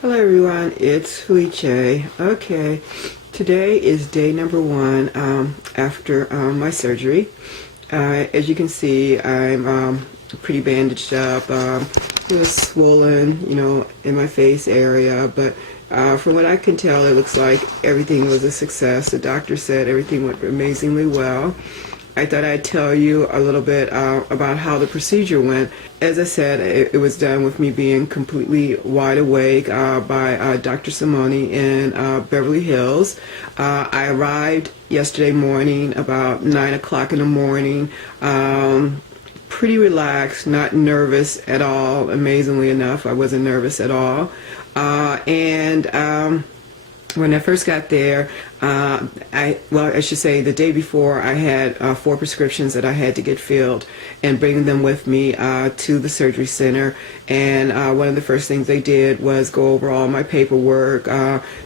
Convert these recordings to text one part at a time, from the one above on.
Hello everyone, it's Felice. Okay, today is day number one after my surgery. As you can see, I'm pretty bandaged up. It was swollen, in my face area, but from what I can tell, it looks like everything was a success. The doctor said everything went amazingly well. I thought I'd tell you a little bit about how the procedure went. As I said, it was done with me being completely wide awake by Dr. Simoni in Beverly Hills. I arrived yesterday morning about 9 o'clock in the morning. Pretty relaxed, not nervous at all. Amazingly enough, I wasn't nervous at all. When I first got there, I should say the day before, I had 4 prescriptions that I had to get filled and bring them with me to the surgery center. And one of the first things they did was go over all my paperwork,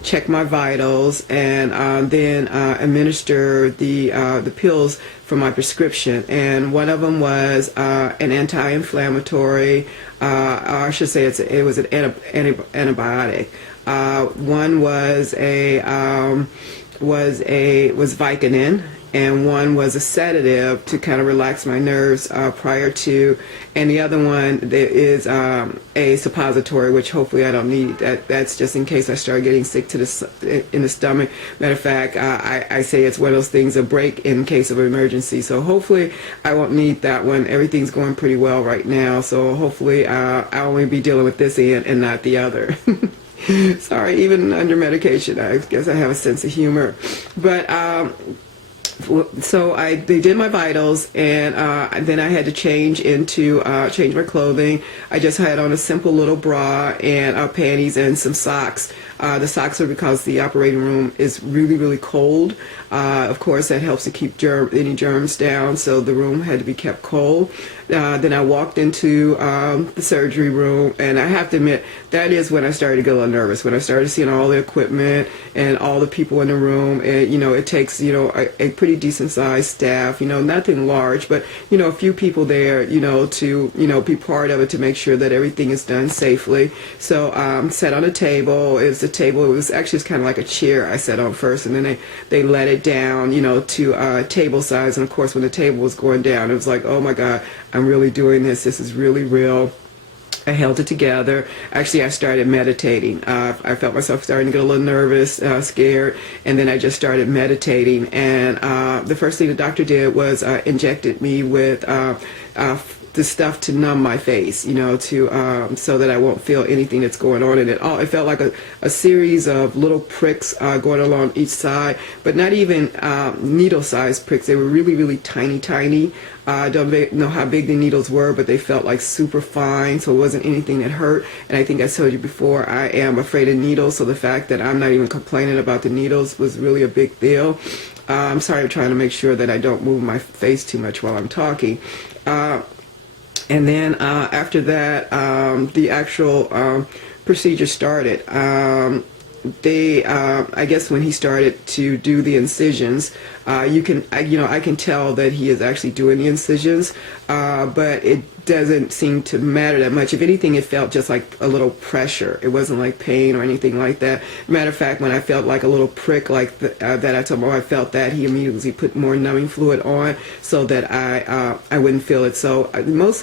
check my vitals, and then administer the pills for my prescription. And one of them was an anti-inflammatory, or I should say it was an antibiotic. One was Vicodin, and one was a sedative to kind of relax my nerves prior to, and the other one is a suppository, which hopefully I don't need. That's just in case I start getting sick in the stomach. Matter of fact, I say it's one of those things, a break in case of emergency. So hopefully I won't need that one. Everything's going pretty well right now, so hopefully I'll only be dealing with this end and not the other. Sorry, even under medication, I guess I have a sense of humor. But so they did my vitals, and then I had to change my clothing. I just had on a simple little bra and panties and some socks. The socks are because the operating room is really, really cold. Of course, that helps to keep any germs down, so the room had to be kept cold. Then I walked into the surgery room, and I have to admit, that is when I started to get a little nervous, when I started seeing all the equipment and all the people in the room. And, it takes, a pretty decent-sized staff, nothing large, but, a few people there, to, be part of it, to make sure that everything is done safely. So sat on a table. It was actually kind of like a chair I sat on first, and then they let it down, to table size. And, of course, when the table was going down, it was like, oh, my God, I'm really doing this. This is really real. I held it together. Actually, I started meditating. I felt myself starting to get a little nervous, scared, and then I just started meditating. And the first thing the doctor did was injected me with the stuff to numb my face, so that I won't feel anything that's going on in it. It felt like a series of little pricks going along each side, but not even needle-sized pricks. They were really, really tiny, tiny. I don't know how big the needles were, but they felt like super fine, so it wasn't anything that hurt. And I think I told you before, I am afraid of needles, so the fact that I'm not even complaining about the needles was really a big deal. I'm sorry, I'm trying to make sure that I don't move my face too much while I'm talking. And then after that, the actual procedure started. I guess when he started to do the incisions, I can tell that he is actually doing the incisions, but it doesn't seem to matter that much. If anything, it felt just like a little pressure. It wasn't like pain or anything like that. Matter of fact, when I felt like a little prick like that, I told him, I felt that, he immediately put more numbing fluid on so that I wouldn't feel it. So the most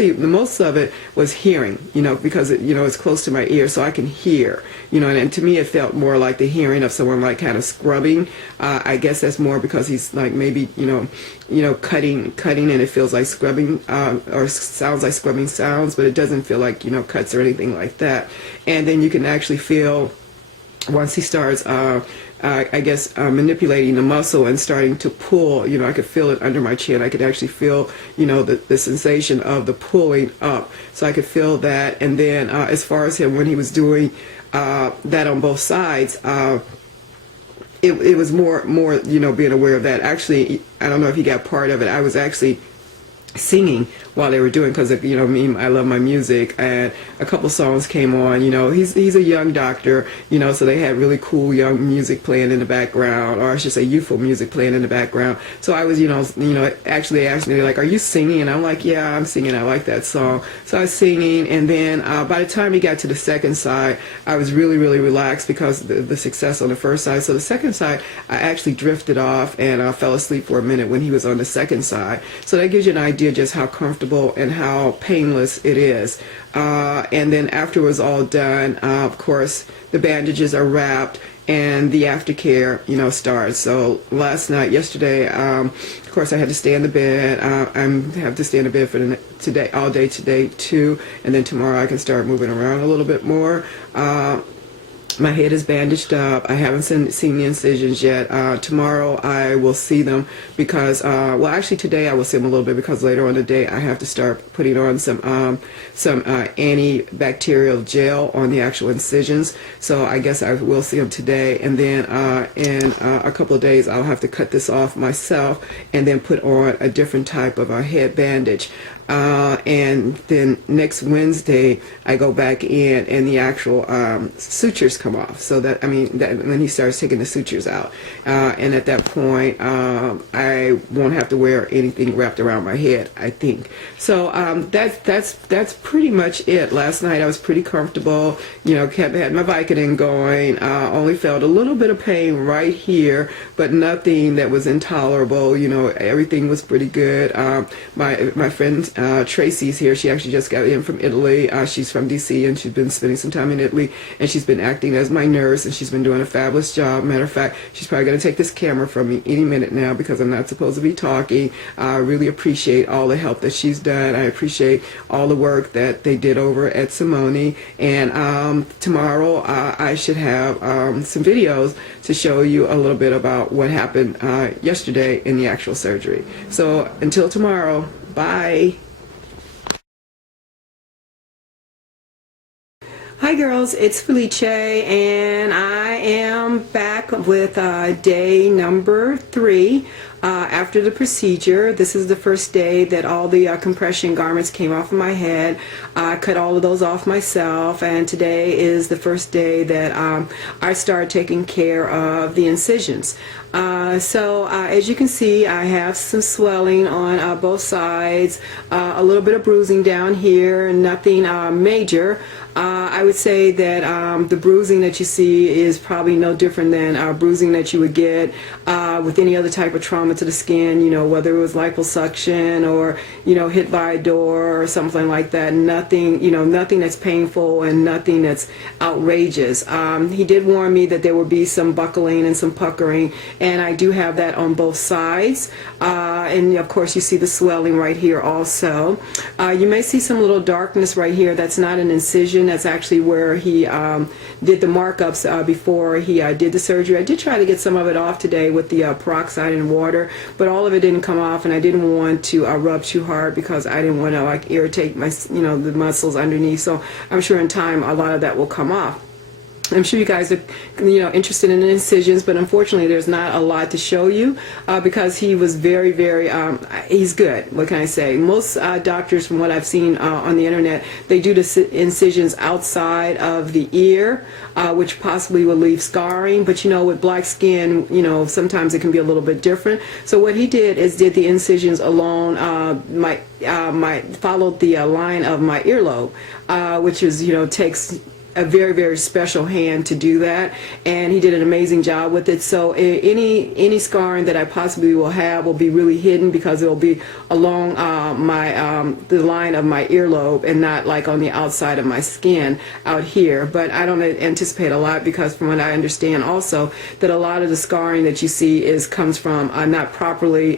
of it was hearing, because it's close to my ear, so I can hear, and to me it felt more like the hearing of someone like kind of scrubbing. I guess that's more because he's like maybe cutting, and it feels like scrubbing, or sounds like scrubbing sounds, but it doesn't feel like cuts or anything like that. And then you can actually feel, once he starts manipulating the muscle and starting to pull, I could feel it under my chin. I could actually feel the sensation of the pulling up, so I could feel that. And then as far as him, when he was doing that on both sides, it was more being aware of that. Actually, I don't know if he got part of it. I was actually singing while they were doing, because you know me, I love my music, and a couple songs came on. You know, he's a young doctor, you know, so they had really cool young music playing in the background, or I should say youthful music playing in the background. So I was, actually asked me, like, are you singing? And I'm like, yeah, I'm singing. I like that song. So I was singing, and then by the time he got to the second side, I was really, really relaxed because of the success on the first side. So the second side, I actually drifted off and I fell asleep for a minute when he was on the second side. So that gives you an idea just how comfortable and how painless it is. And then after it was all done, of course, the bandages are wrapped and the aftercare, starts. So yesterday, of course, I had to stay in the bed. I have to stay in the bed for all day today too, and then tomorrow I can start moving around a little bit more. My head is bandaged up. I haven't seen the incisions yet. Tomorrow I will see them because, actually today I will see them a little bit because later on the day I have to start putting on some antibacterial gel on the actual incisions. So I guess I will see them today, and then in a couple of days I'll have to cut this off myself and then put on a different type of a head bandage. And then next Wednesday I go back in and the actual sutures come off. So that when he starts taking the sutures out, and at that point I won't have to wear anything wrapped around my head, I think. So that's pretty much it. Last night I was pretty comfortable. Had my Vicodin going. Only felt a little bit of pain right here, but nothing that was intolerable. Everything was pretty good. My friend Tracy's here. She actually just got in from Italy. She's from DC and she's been spending some time in Italy, and she's been acting as my nurse, and she's been doing a fabulous job. Matter of fact, she's probably going to take this camera from me any minute now because I'm not supposed to be talking. I really appreciate all the help that she's done. I appreciate all the work that they did over at Simoni, and tomorrow I should have some videos to show you a little bit about what happened yesterday in the actual surgery. So until tomorrow, bye. Hi girls, it's Felice, and I am back with day number 3 after the procedure. This is the first day that all the compression garments came off of my head. I cut all of those off myself, and today is the first day that I start taking care of the incisions. So as you can see, I have some swelling on both sides, a little bit of bruising down here, nothing major. I would say that the bruising that you see is probably no different than bruising that you would get with any other type of trauma to the skin, whether it was liposuction or, hit by a door or something like that. Nothing, nothing that's painful and nothing that's outrageous. He did warn me that there would be some buckling and some puckering, and I do have that on both sides. And of course you see the swelling right here also. You may see some little darkness right here. That's not an incision. That's actually where he did the markups before he did the surgery. I did try to get some of it off today with the peroxide and water, but all of it didn't come off, and I didn't want to rub too hard because I didn't want to irritate my the muscles underneath. So I'm sure in time a lot of that will come off. I'm sure you guys are, interested in the incisions, but unfortunately there's not a lot to show you because he was very, very, he's good. What can I say? Most doctors, from what I've seen on the internet, they do the incisions outside of the ear, which possibly will leave scarring. But with black skin, sometimes it can be a little bit different. So what he did is did the incisions along followed the line of my earlobe, which is takes a very, very special hand to do that, and he did an amazing job with it. So any scarring that I possibly will have will be really hidden because it will be along the line of my earlobe and not like on the outside of my skin out here. But I don't anticipate a lot because from what I understand also that a lot of the scarring that you see comes from not properly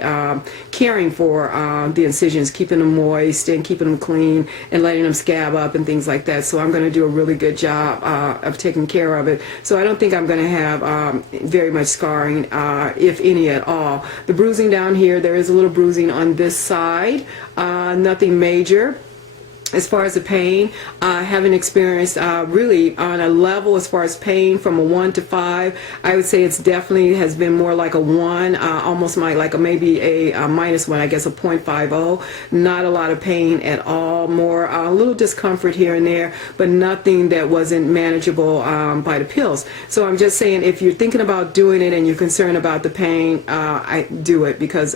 caring for the incisions, keeping them moist and keeping them clean and letting them scab up and things like that. So I'm going to do a really good job of taking care of it. So I don't think I'm going to have very much scarring, if any at all. The bruising down here, there is a little bruising on this side, nothing major. As far as the pain, I haven't experienced really on a level as far as pain from a 1 to 5. I would say it's definitely has been more like a 1, almost like maybe a -1, I guess a 0.50. Not a lot of pain at all, more a little discomfort here and there, but nothing that wasn't manageable by the pills. So I'm just saying, if you're thinking about doing it and you're concerned about the pain, I do it, because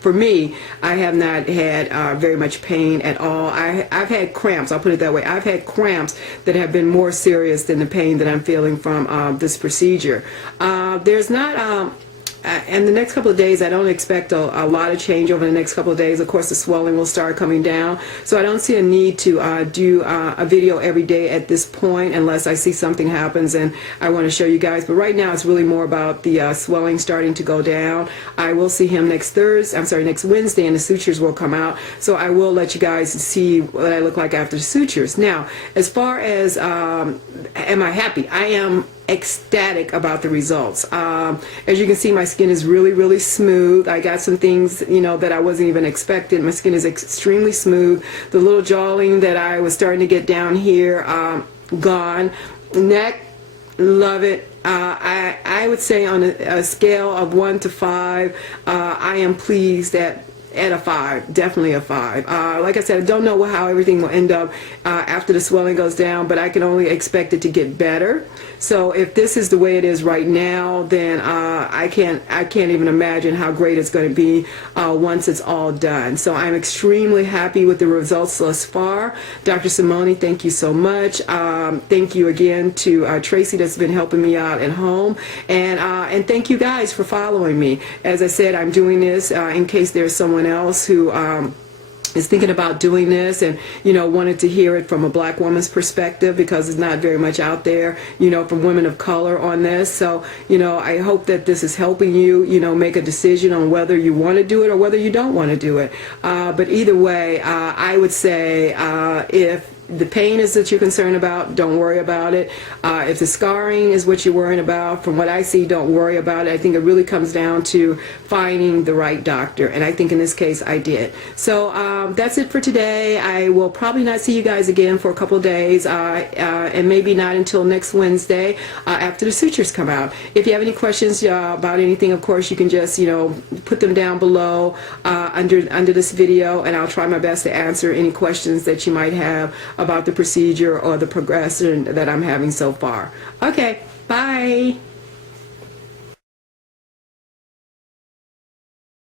for me, I have not had very much pain at all. I've had cramps, I'll put it that way. I've had cramps that have been more serious than the pain that I'm feeling from this procedure. There's not in the next couple of days, I don't expect a lot of change over the next couple of days. Of course, the swelling will start coming down, so I don't see a need to do a video every day at this point, unless I see something happens and I want to show you guys. But right now, it's really more about the swelling starting to go down. I will see him next Wednesday, and the sutures will come out, so I will let you guys see what I look like after the sutures. Now, as far as am I happy? I am ecstatic about the results. As you can see, my skin is really, really smooth. I got some things, that I wasn't even expecting. My skin is extremely smooth. The little jawline that I was starting to get down here, gone. Neck, love it. I would say on a scale of 1 to 5, I am pleased at a 5, definitely a 5. Like I said, I don't know how everything will end up after the swelling goes down, but I can only expect it to get better. So if this is the way it is right now, then I can't even imagine how great it's going to be once it's all done. So I'm extremely happy with the results thus far. Dr. Simoni, thank you so much. Thank you again to Tracy, that's been helping me out at home, and thank you guys for following me. As I said, I'm doing this in case there's someone else who is thinking about doing this and wanted to hear it from a black woman's perspective, because it's not very much out there from women of color on this. So I hope that this is helping you make a decision on whether you want to do it or whether you don't want to do it. But either way, I would say if the pain is that you're concerned about, don't worry about it. If the scarring is what you're worrying about, from what I see, don't worry about it. I think it really comes down to finding the right doctor, and I think in this case I did. So that's it for today. I will probably not see you guys again for a couple of days, and maybe not until next Wednesday after the sutures come out. If you have any questions about anything, of course, you can just put them down below under this video, and I'll try my best to answer any questions that you might have about the procedure or the progression that I'm having so far. Okay, bye.